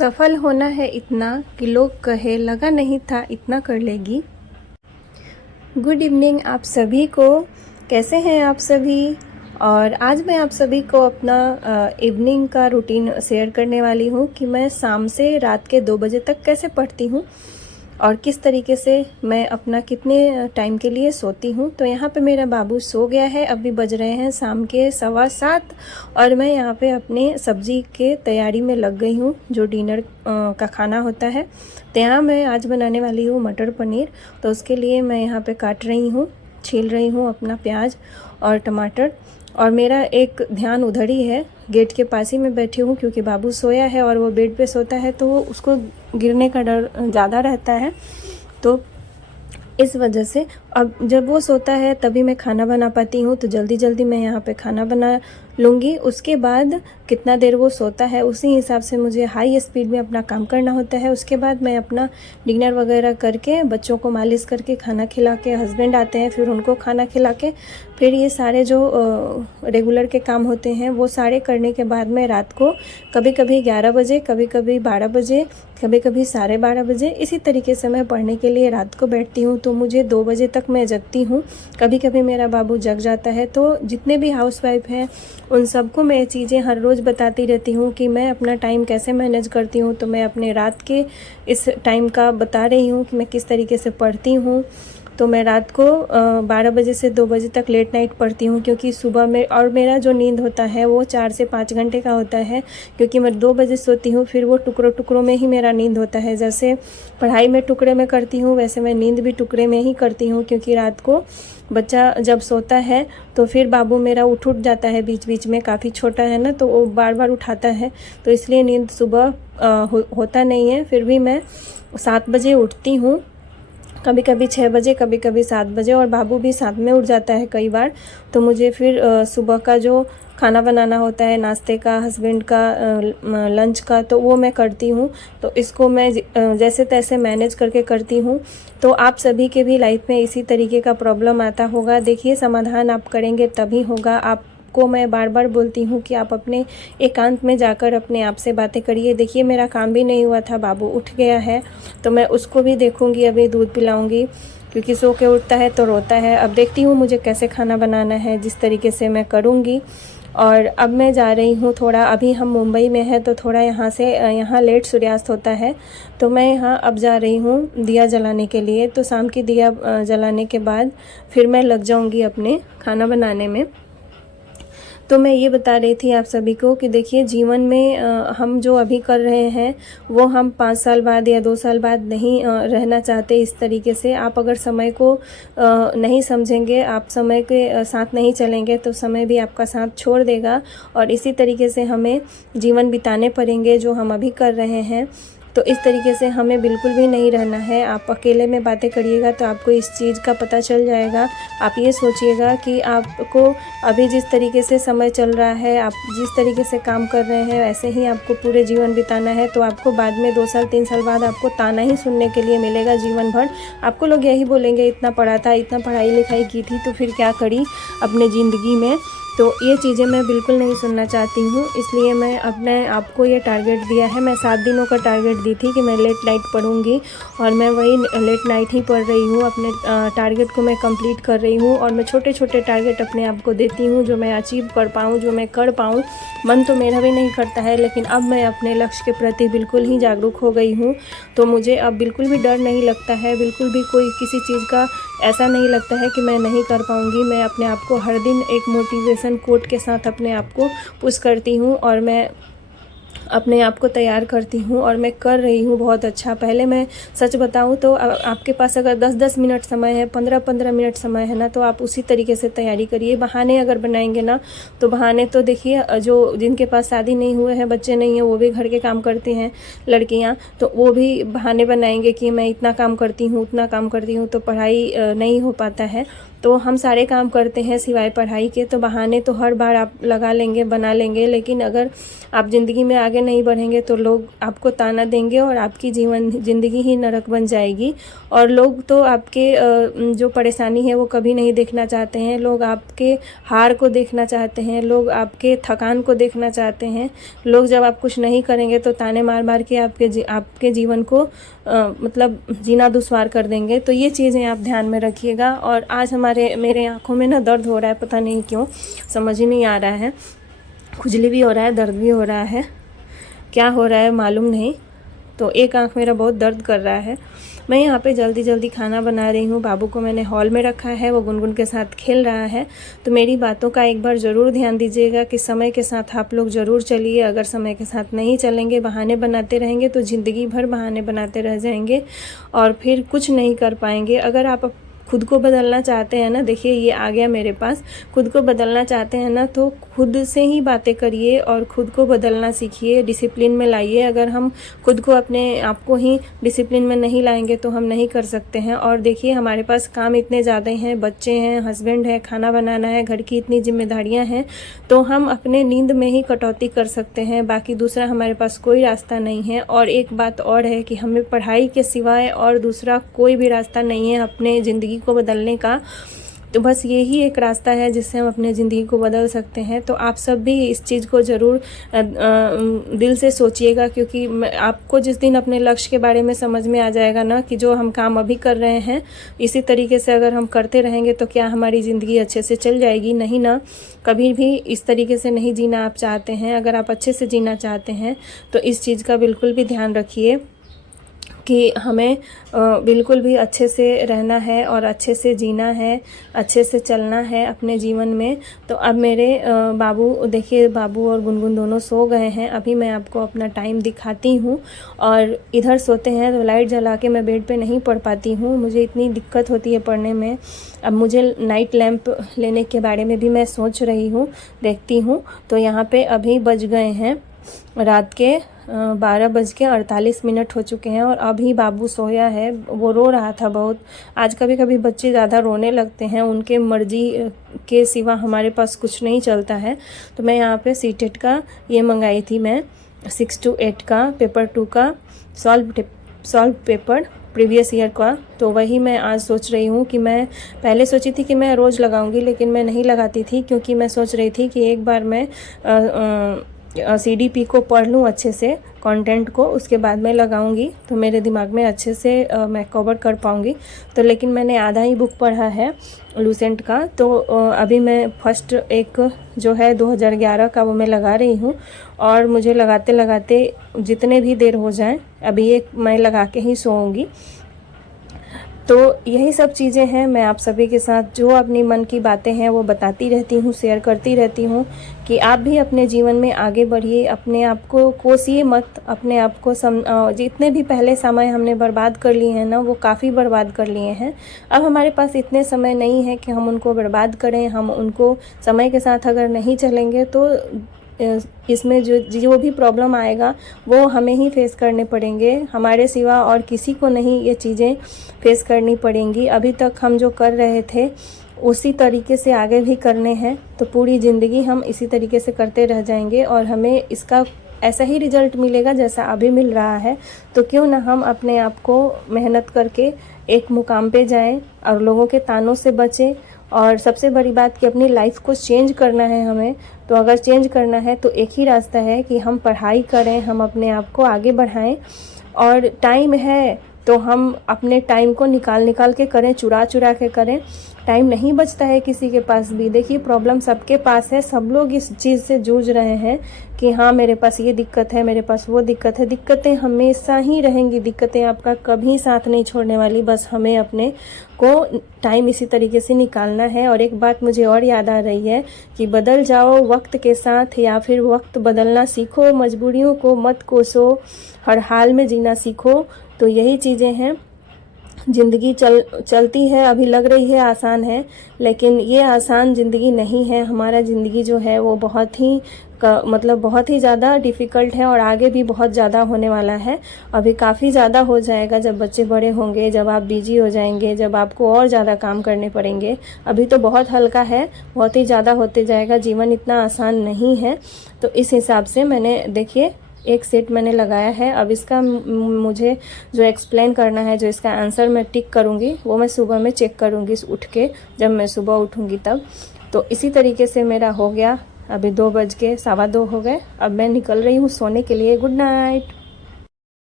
सफल होना है इतना कि लोग कहे लगा नहीं था इतना कर लेगी। गुड इवनिंग आप सभी को, कैसे हैं आप सभी। और आज मैं आप सभी को अपना इवनिंग का रूटीन शेयर करने वाली हूँ कि मैं शाम से रात के 2 बजे तक कैसे पढ़ती हूँ और किस तरीके से मैं अपना कितने टाइम के लिए सोती हूँ। तो यहाँ पे मेरा बाबू सो गया है, अभी बज रहे हैं शाम के 7:15 और मैं यहाँ पे अपने सब्जी के तैयारी में लग गई हूँ जो डिनर का खाना होता है। तो यहाँ मैं आज बनाने वाली हूँ मटर पनीर। तो उसके लिए मैं यहाँ पे काट रही हूँ, छील रही हूँ अपना प्याज और टमाटर। और मेरा एक ध्यान उधर ही है, गेट के पास ही मैं बैठी हूँ क्योंकि बाबू सोया है और वो बेड पे सोता है तो उसको गिरने का डर ज़्यादा रहता है। तो इस वजह से अब जब वो सोता है तभी मैं खाना बना पाती हूँ। तो जल्दी जल्दी मैं यहाँ पे खाना बना लूँगी। उसके बाद कितना देर वो सोता है उसी हिसाब से मुझे हाई स्पीड में अपना काम करना होता है। उसके बाद मैं अपना डिनर वगैरह करके बच्चों को मालिश करके खाना खिला के, हस्बैंड आते हैं फिर उनको खाना खिला के, फिर ये सारे जो रेगुलर के काम होते हैं वो सारे करने के बाद मैं रात को कभी कभी 11 बजे, कभी कभी 12 बजे, कभी कभी 12:30 बजे इसी तरीके से मैं पढ़ने के लिए रात को बैठती हूँ। तो मुझे 2 बजे तक मैं जगती हूँ। कभी कभी मेरा बाबू जग जाता है। तो जितने भी हाउसवाइफ हैं उन सबको मैं चीज़ें हर रोज़ बताती रहती हूँ कि मैं अपना टाइम कैसे मैनेज करती हूँ। तो मैं अपने रात के इस टाइम का बता रही हूँ कि मैं किस तरीके से पढ़ती हूँ। तो मैं रात को 12 बजे से 2 बजे तक लेट नाइट पढ़ती हूँ क्योंकि सुबह में और मेरा जो नींद होता है वो 4 से 5 घंटे का होता है क्योंकि मैं 2 बजे सोती हूँ। फिर वो टुकड़ों टुकड़ों में ही मेरा नींद होता है। जैसे पढ़ाई में टुकड़े में करती हूँ वैसे मैं नींद भी टुकड़े में ही करती हूँ क्योंकि रात को बच्चा जब सोता है तो फिर बाबू मेरा उठ जाता है बीच बीच में, काफ़ी छोटा है ना तो वो बार बार उठाता है। तो इसलिए नींद सुबह होता नहीं है। फिर भी मैं 7 बजे उठती हूँ, कभी कभी 6 बजे, कभी कभी 7 बजे और बाबू भी साथ में उठ जाता है कई बार। तो मुझे फिर सुबह का जो खाना बनाना होता है, नाश्ते का, हस्बैंड का लंच का, तो वो मैं करती हूँ। तो इसको मैं जैसे तैसे मैनेज करके करती हूँ। तो आप सभी के भी लाइफ में इसी तरीके का प्रॉब्लम आता होगा। देखिए समाधान आप करेंगे तभी होगा। आप को मैं बार बार बोलती हूँ कि आप अपने एकांत में जाकर अपने आप से बातें करिए। देखिए मेरा काम भी नहीं हुआ था, बाबू उठ गया है तो मैं उसको भी देखूँगी, अभी दूध पिलाऊँगी क्योंकि सो के उठता है तो रोता है। अब देखती हूँ मुझे कैसे खाना बनाना है, जिस तरीके से मैं करूँगी। और अब मैं जा रही हूँ थोड़ा, अभी हम मुंबई में हैं तो थोड़ा यहाँ लेट सूर्यास्त होता है। तो मैं यहाँ अब जा रही हूँ दिया जलाने के लिए। तो शाम की दिया जलाने के बाद फिर मैं लग जाऊँगी अपने खाना बनाने में। तो मैं ये बता रही थी आप सभी को कि देखिए जीवन में हम जो अभी कर रहे हैं वो हम 5 साल बाद या 2 साल बाद नहीं रहना चाहते इस तरीके से। आप अगर समय को नहीं समझेंगे, आप समय के साथ नहीं चलेंगे तो समय भी आपका साथ छोड़ देगा और इसी तरीके से हमें जीवन बिताने पड़ेंगे जो हम अभी कर रहे हैं। तो इस तरीके से हमें बिल्कुल भी नहीं रहना है। आप अकेले में बातें करिएगा तो आपको इस चीज़ का पता चल जाएगा। आप ये सोचिएगा कि आपको अभी जिस तरीके से समय चल रहा है, आप जिस तरीके से काम कर रहे हैं वैसे ही आपको पूरे जीवन बिताना है। तो आपको बाद में 2 साल 3 साल बाद आपको ताना ही सुनने के लिए मिलेगा जीवन भर। आपको लोग यही बोलेंगे इतना पढ़ा था, इतना पढ़ाई लिखाई की थी तो फिर क्या करी अपने ज़िंदगी में। तो ये चीज़ें मैं बिल्कुल नहीं सुनना चाहती हूँ। इसलिए मैं अपने आपको ये टारगेट दिया है। मैं 7 दिनों का टारगेट दी थी कि मैं लेट नाइट पढ़ूँगी और मैं वही लेट नाइट ही पढ़ रही हूँ। अपने टारगेट को मैं कंप्लीट कर रही हूँ और मैं छोटे छोटे टारगेट अपने आप को देती हूँ जो मैं अचीव कर पाऊँ, जो मैं कर पाऊँ। मन तो मेरा भी नहीं करता है लेकिन अब मैं अपने लक्ष्य के प्रति बिल्कुल ही जागरूक हो गई हूँ। तो मुझे अब बिल्कुल भी डर नहीं लगता है, बिल्कुल भी कोई किसी चीज़ का ऐसा नहीं लगता है कि मैं नहीं कर पाऊँगी। मैं अपने आप को हर दिन एक मोटिवेशन कोट के साथ अपने आप को पुश करती हूँ और मैं अपने आप को तैयार करती हूँ और मैं कर रही हूँ बहुत अच्छा। पहले मैं सच बताऊँ तो आपके पास अगर 10-10 मिनट समय है, 15-15 मिनट समय है ना, तो आप उसी तरीके से तैयारी करिए। बहाने अगर बनाएंगे ना तो बहाने तो देखिए जो जिनके पास शादी नहीं हुए हैं, बच्चे नहीं हैं, वो भी घर के काम करती हैं लड़कियाँ, तो वो भी बहाने बनाएंगे कि मैं इतना काम करती हूँ, उतना काम करती हूँ, तो पढ़ाई नहीं हो पाता है। तो हम सारे काम करते हैं सिवाय पढ़ाई के, तो बहाने तो हर बार आप लगा लेंगे, बना लेंगे, लेकिन अगर आप ज़िंदगी में आगे नहीं बढ़ेंगे तो लोग आपको ताना देंगे और आपकी ज़िंदगी ही नरक बन जाएगी। और लोग तो आपके जो परेशानी है वो कभी नहीं देखना चाहते हैं। लोग आपके हार को देखना चाहते हैं, लोग आपके थकान को देखना चाहते हैं। लोग जब आप कुछ नहीं करेंगे तो ताने मार मार के आपके जीवन को मतलब जीना दुश्वार कर देंगे। तो ये चीज़ें आप ध्यान में रखिएगा। और आज मेरे आँखों में ना दर्द हो रहा है, पता नहीं क्यों, समझ ही नहीं आ रहा है। खुजली भी हो रहा है, दर्द भी हो रहा है, क्या हो रहा है मालूम नहीं। तो एक आँख मेरा बहुत दर्द कर रहा है। मैं यहाँ पे जल्दी जल्दी खाना बना रही हूँ। बाबू को मैंने हॉल में रखा है, वो गुनगुन के साथ खेल रहा है। तो मेरी बातों का एक बार ज़रूर ध्यान दीजिएगा कि समय के साथ आप लोग ज़रूर चलिए। अगर समय के साथ नहीं चलेंगे, बहाने बनाते रहेंगे तो ज़िंदगी भर बहाने बनाते रह जाएंगे और फिर कुछ नहीं कर पाएंगे। अगर आप खुद को बदलना चाहते हैं ना, देखिए ये आ गया मेरे पास, खुद को बदलना चाहते हैं ना तो खुद से ही बातें करिए और खुद को बदलना सीखिए, डिसिप्लिन में लाइए। अगर हम खुद को अपने आप को ही डिसिप्लिन में नहीं लाएंगे तो हम नहीं कर सकते हैं। और देखिए हमारे पास काम इतने ज़्यादा हैं, बच्चे हैं, हस्बैंड है, खाना बनाना है, घर की इतनी जिम्मेदारियां हैं, तो हम अपने नींद में ही कटौती कर सकते हैं, बाकी दूसरा हमारे पास कोई रास्ता नहीं है। और एक बात और है कि हमें पढ़ाई के सिवाय और दूसरा कोई भी रास्ता नहीं है अपने ज़िंदगी को बदलने का। तो बस यही एक रास्ता है जिससे हम अपने ज़िंदगी को बदल सकते हैं। तो आप सब भी इस चीज़ को ज़रूर दिल से सोचिएगा, क्योंकि आपको जिस दिन अपने लक्ष्य के बारे में समझ में आ जाएगा ना कि जो हम काम अभी कर रहे हैं इसी तरीके से अगर हम करते रहेंगे तो क्या हमारी ज़िंदगी अच्छे से चल जाएगी? नहीं ना, कभी भी इस तरीके से नहीं जीना आप चाहते हैं। अगर आप अच्छे से जीना चाहते हैं तो इस चीज़ का बिल्कुल भी ध्यान रखिए कि हमें बिल्कुल भी अच्छे से रहना है और अच्छे से जीना है, अच्छे से चलना है अपने जीवन में। तो अब मेरे बाबू, देखिए बाबू और गुनगुन दोनों सो गए हैं। अभी मैं आपको अपना टाइम दिखाती हूँ। और इधर सोते हैं तो लाइट जला के मैं बेड पे नहीं पढ़ पाती हूँ, मुझे इतनी दिक्कत होती है पढ़ने में। अब मुझे नाइट लैंप लेने के बारे में भी मैं सोच रही हूँ, देखती हूँ। तो यहाँ पे अभी बज गए हैं रात के 12:48 हो चुके हैं और अभी बाबू सोया है। वो रो रहा था बहुत। आज कभी कभी बच्चे ज़्यादा रोने लगते हैं, उनके मर्जी के सिवा हमारे पास कुछ नहीं चलता है। तो मैं यहाँ पे सीटेट का ये मंगाई थी मैं, 6 to 8 का पेपर 2 का सॉल्व पेपर प्रीवियस ईयर का। तो वही मैं आज सोच रही हूँ कि मैं पहले सोची थी कि मैं रोज़ लगाऊंगी, लेकिन मैं नहीं लगाती थी, क्योंकि मैं सोच रही थी कि एक बार मैं CDP को पढ़ लूँ अच्छे से, कंटेंट को, उसके बाद मैं लगाऊंगी तो मेरे दिमाग में अच्छे से मैं कवर कर पाऊंगी। तो लेकिन मैंने आधा ही बुक पढ़ा है लूसेंट का। तो अभी मैं फर्स्ट एक जो है 2011 का वो मैं लगा रही हूँ। और मुझे लगाते लगाते जितने भी देर हो जाए, अभी एक मैं लगा के ही सोऊंगी। तो यही सब चीज़ें हैं, मैं आप सभी के साथ जो अपनी मन की बातें हैं वो बताती रहती हूँ, शेयर करती रहती हूँ कि आप भी अपने जीवन में आगे बढ़िए। अपने आप को कोसिए मत, अपने आप को जितने भी पहले समय हमने बर्बाद कर लिए हैं ना, वो काफ़ी बर्बाद कर लिए हैं। अब हमारे पास इतने समय नहीं है कि हम उनको बर्बाद करें। हम उनको समय के साथ अगर नहीं चलेंगे तो इसमें जो भी प्रॉब्लम आएगा वो हमें ही फेस करने पड़ेंगे, हमारे सिवा और किसी को नहीं ये चीज़ें फेस करनी पड़ेंगी। अभी तक हम जो कर रहे थे उसी तरीके से आगे भी करने हैं, तो पूरी ज़िंदगी हम इसी तरीके से करते रह जाएंगे और हमें इसका ऐसा ही रिजल्ट मिलेगा जैसा अभी मिल रहा है। तो क्यों ना हम अपने आप को मेहनत करके एक मुकाम पे जाएं और लोगों के तानों से बचें। और सबसे बड़ी बात कि अपनी लाइफ को चेंज करना है हमें, तो अगर चेंज करना है तो एक ही रास्ता है कि हम पढ़ाई करें, हम अपने आप को आगे बढ़ाएं। और टाइम है तो हम अपने टाइम को निकाल के करें, चुरा के करें। टाइम नहीं बचता है किसी के पास भी। देखिए प्रॉब्लम सबके पास है, सब लोग इस चीज़ से जूझ रहे हैं कि हाँ मेरे पास ये दिक्कत है, मेरे पास वो दिक्कत है। दिक्कतें हमेशा ही रहेंगी, दिक्कतें आपका कभी साथ नहीं छोड़ने वाली। बस हमें अपने को टाइम इसी तरीके से निकालना है। और एक बात मुझे और याद आ रही है कि बदल जाओ वक्त के साथ या फिर वक्त बदलना सीखो, मजबूरियों को मत कोसो, हर हाल में जीना सीखो। तो यही चीज़ें हैं ज़िंदगी चलती है, अभी लग रही है आसान है, लेकिन ये आसान ज़िंदगी नहीं है। हमारा ज़िंदगी जो है वो बहुत ही मतलब बहुत ही ज़्यादा डिफ़िकल्ट है और आगे भी बहुत ज़्यादा होने वाला है। अभी काफ़ी ज़्यादा हो जाएगा जब बच्चे बड़े होंगे, जब आप बिजी हो जाएंगे, जब आपको और ज़्यादा काम करने पड़ेंगे। अभी तो बहुत हल्का है, बहुत ही ज़्यादा होते जाएगा। जीवन इतना आसान नहीं है। तो इस हिसाब से मैंने देखिए एक सेट मैंने लगाया है। अब इसका मुझे जो एक्सप्लेन करना है, जो इसका आंसर मैं टिक करूँगी, वो मैं सुबह में चेक करूँगी उठ के, जब मैं सुबह उठूँगी तब। तो इसी तरीके से मेरा हो गया। अभी 2 बज के 2:15 हो गए। अब मैं निकल रही हूँ सोने के लिए। Good night.